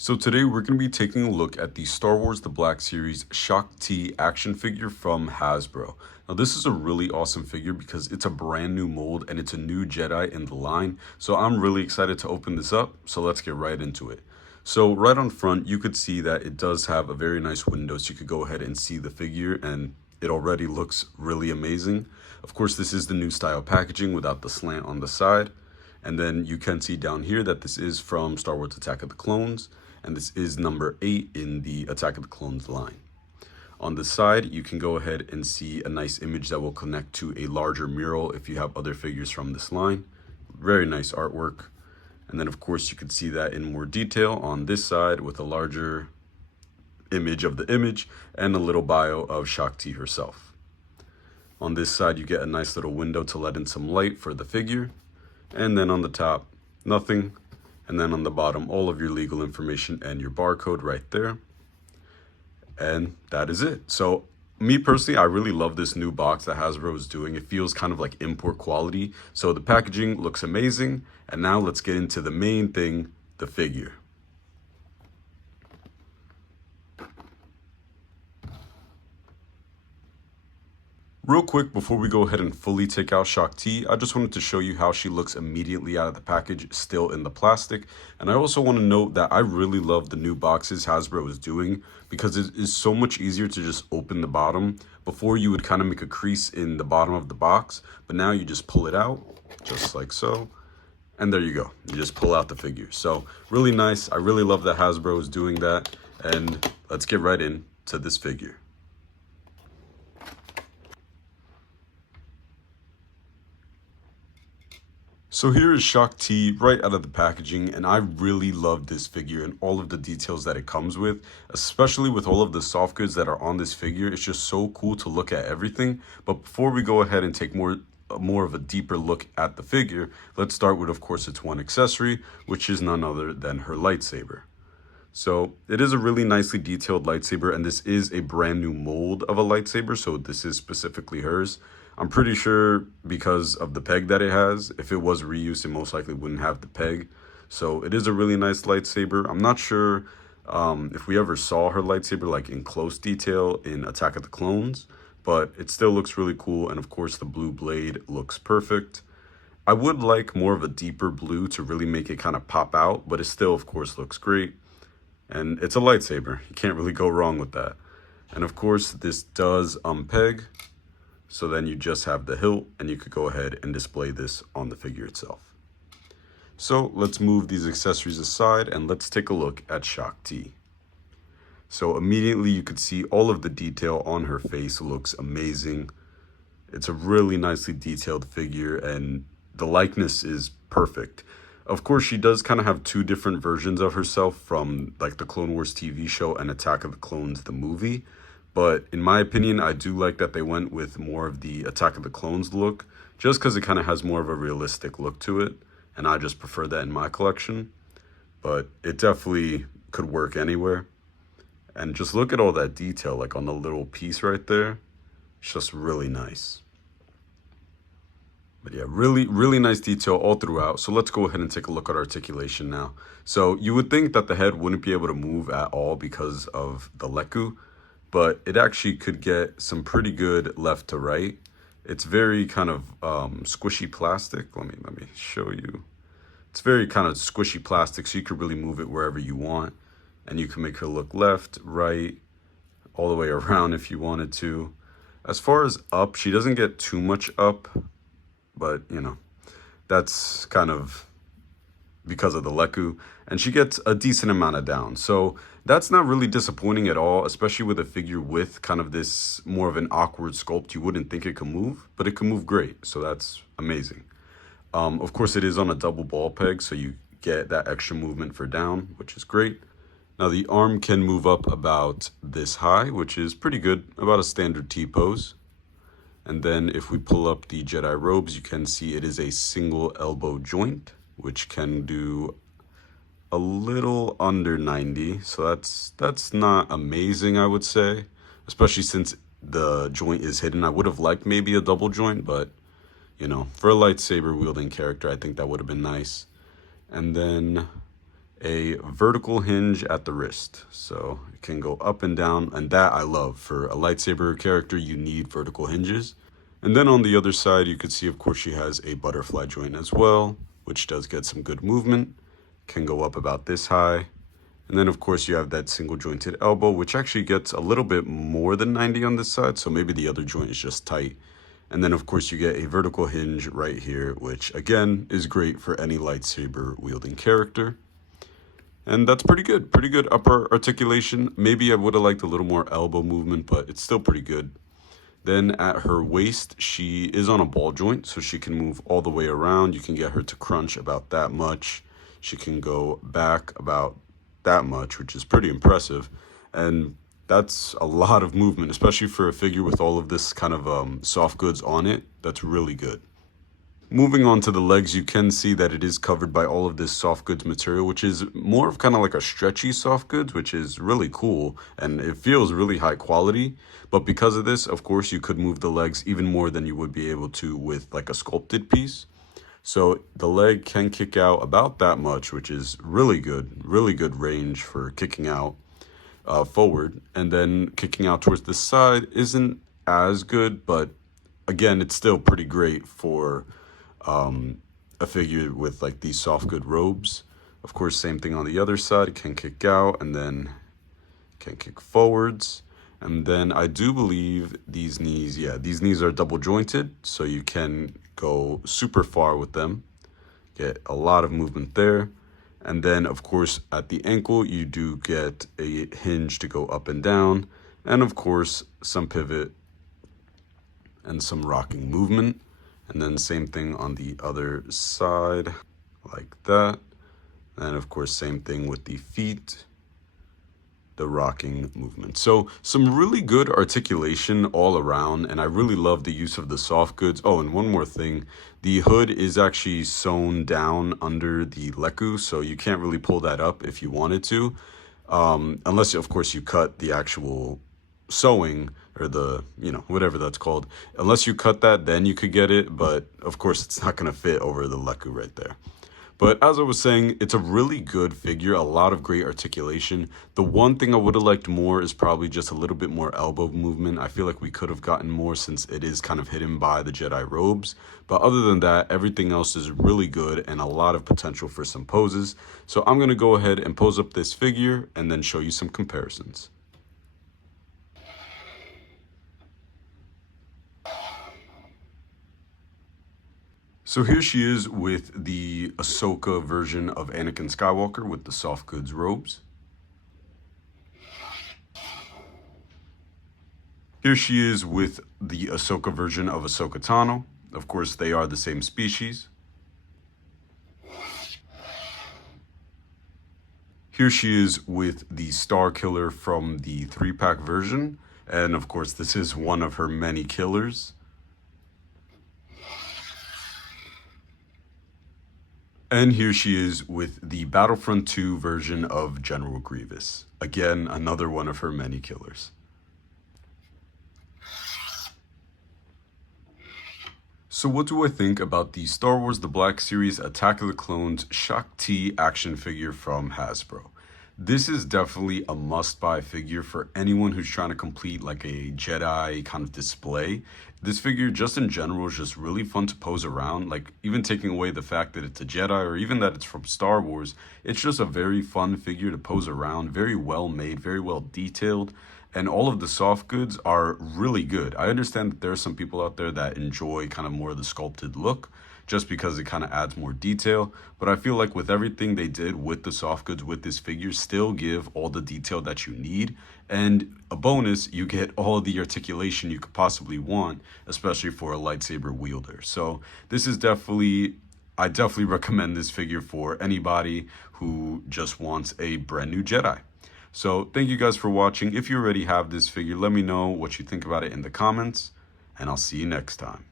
So today we're going to be taking a look at the Star Wars The Black Series Shaak Ti action figure from Hasbro. Now this is a really awesome figure because it's a brand new mold and it's a new Jedi in the line. So I'm really excited to open this up. So let's get right into it. So right on front, you could see that it does have a very nice window. So you could go ahead and see the figure and it already looks really amazing. Of course, this is the new style packaging without the slant on the side. And then you can see down here that this is from Star Wars Attack of the Clones. And this is number 8 in the Attack of the Clones line. On the side, you can go ahead and see a nice image that will connect to a larger mural if you have other figures from this line. Very nice artwork. And then of course you can see that in more detail on this side with a larger image of the image and a little bio of Shaak Ti herself. On this side, you get a nice little window to let in some light for the figure. And then on the top, nothing. And then on the bottom, all of your legal information and your barcode right there. And that is it. So me personally, I really love this new box that Hasbro is doing. It feels kind of like import quality. So the packaging looks amazing. And now let's get into the main thing, the figure. Real quick, before we go ahead and fully take out Shaak Ti, I just wanted to show you how she looks immediately out of the package, still in the plastic. And I also want to note that I really love the new boxes Hasbro is doing because it is so much easier to just open the bottom. Before you would kind of make a crease in the bottom of the box, but now you just pull it out, just like so. And there you go. You just pull out the figure. So really nice. I really love that Hasbro is doing that. And let's get right into this figure. So here is Shaak Ti right out of the packaging, and I really love this figure and all of the details that it comes with, especially with all of the soft goods that are on this figure. It's just so cool to look at everything. But before we go ahead and take more of a deeper look at the figure, let's start with, of course, its one accessory, which is none other than her lightsaber. So it is a really nicely detailed lightsaber, and this is a brand new mold of a lightsaber, so this is specifically hers. I'm pretty sure because of the peg that it has, if it was reused, it most likely wouldn't have the peg. So it is a really nice lightsaber. I'm not sure if we ever saw her lightsaber like in close detail in Attack of the Clones, but it still looks really cool. And of course the blue blade looks perfect. I would like more of a deeper blue to really make it kind of pop out, but it still of course looks great. And it's a lightsaber. You can't really go wrong with that. And of course this does unpeg. So then you just have the hilt and you could go ahead and display this on the figure itself. So let's move these accessories aside and let's take a look at Shaak Ti. So immediately you could see all of the detail on her face looks amazing. It's a really nicely detailed figure and the likeness is perfect. Of course, she does kind of have two different versions of herself from like the Clone Wars TV show and Attack of the Clones, the movie. But in my opinion, I do like that they went with more of the Attack of the Clones look, just because it kind of has more of a realistic look to it. And I just prefer that in my collection. But it definitely could work anywhere. And just look at all that detail, like on the little piece right there. It's just really nice. But yeah, really nice detail all throughout. So let's go ahead and take a look at articulation now. So you would think that the head wouldn't be able to move at all because of the Leku, but it actually could get some pretty good left to right. It's very kind of squishy plastic. Let me show you. It's very kind of squishy plastic, so you could really move it wherever you want. And you can make her look left, right, all the way around if you wanted to. As far as up, she doesn't get too much up, but you know, that's kind of because of the Leku, and she gets a decent amount of down. So that's not really disappointing at all, especially with a figure with kind of this more of an awkward sculpt. You wouldn't think it can move, but it can move great. So that's amazing. Of course, it is on a double ball peg, so you get that extra movement for down, which is great. Now the arm can move up about this high, which is pretty good, about a standard T-pose. And then if we pull up the Jedi robes, you can see it is a single elbow joint, which can do a little under 90. So that's not amazing, I would say, especially since the joint is hidden. I would have liked maybe a double joint, but you know, for a lightsaber wielding character, I think that would have been nice. And then a vertical hinge at the wrist. So it can go up and down, and that I love. For a lightsaber character, you need vertical hinges. And then on the other side, you can see, of course, she has a butterfly joint as well, which does get some good movement. Can go up about this high. And then, of course, you have that single jointed elbow, which actually gets a little bit more than 90 on this side. So maybe the other joint is just tight. And then, of course, you get a vertical hinge right here, which, again, is great for any lightsaber wielding character. And that's pretty good. Pretty good upper articulation. Maybe I would have liked a little more elbow movement, but it's still pretty good. Then at her waist, she is on a ball joint, so she can move all the way around. You can get her to crunch about that much. She can go back about that much, which is pretty impressive. And that's a lot of movement, especially for a figure with all of this kind of soft goods on it. That's really good. Moving on to the legs, you can see that it is covered by all of this soft goods material, which is more of kind of like a stretchy soft goods, which is really cool, and it feels really high quality. But because of this, of course, you could move the legs even more than you would be able to with like a sculpted piece. So the leg can kick out about that much, which is really good range for kicking out forward. And then kicking out towards the side isn't as good, but again, it's still pretty great for a figure with like these soft good robes. Of course, same thing on the other side. It can kick out and then can kick forwards. And then I do believe these knees, yeah, these knees are double jointed, so you can go super far with them. Get a lot of movement there. And then, of course, at the ankle, you do get a hinge to go up and down. And of course, some pivot and some rocking movement. And then same thing on the other side, like that. And of course, same thing with the feet, the rocking movement. So some really good articulation all around, and I really love the use of the soft goods. Oh, and one more thing, the hood is actually sewn down under the leku, so you can't really pull that up if you wanted to, unless, of course, you cut the actual sewing or the, you know, whatever that's called. Unless you cut that, then you could get it, but of course it's not going to fit over the leku right there. But as I was saying, it's a really good figure, a lot of great articulation. The one thing I would have liked more is probably just a little bit more elbow movement. I feel like we could have gotten more since it is kind of hidden by the Jedi robes. But other than that, everything else is really good and a lot of potential for some poses. So I'm going to go ahead and pose up this figure and then show you some comparisons. So here she is with the Ahsoka version of Anakin Skywalker with the soft goods robes. Here she is with the Ahsoka version of Ahsoka Tano. Of course, they are the same species. Here she is with the Star Killer from the 3-pack version. And of course, this is one of her many killers. And here she is with the Battlefront 2 version of General Grievous. Again, another one of her many killers. So what do I think about the Star Wars The Black Series Attack of the Clones Shaak Ti action figure from Hasbro? This is definitely a must-buy figure for anyone who's trying to complete like a Jedi kind of display. This figure, just in general, is just really fun to pose around. Like, even taking away the fact that it's a Jedi or even that it's from Star Wars, it's just a very fun figure to pose around. Very well made, very well detailed. And all of the soft goods are really good. I understand that there are some people out there that enjoy kind of more of the sculpted look, just because it kind of adds more detail. But I feel like with everything they did with the soft goods with this figure, still give all the detail that you need. And a bonus, you get all the articulation you could possibly want, especially for a lightsaber wielder. So this is I definitely recommend this figure for anybody who just wants a brand new Jedi. So thank you guys for watching. If you already have this figure, let me know what you think about it in the comments, and I'll see you next time.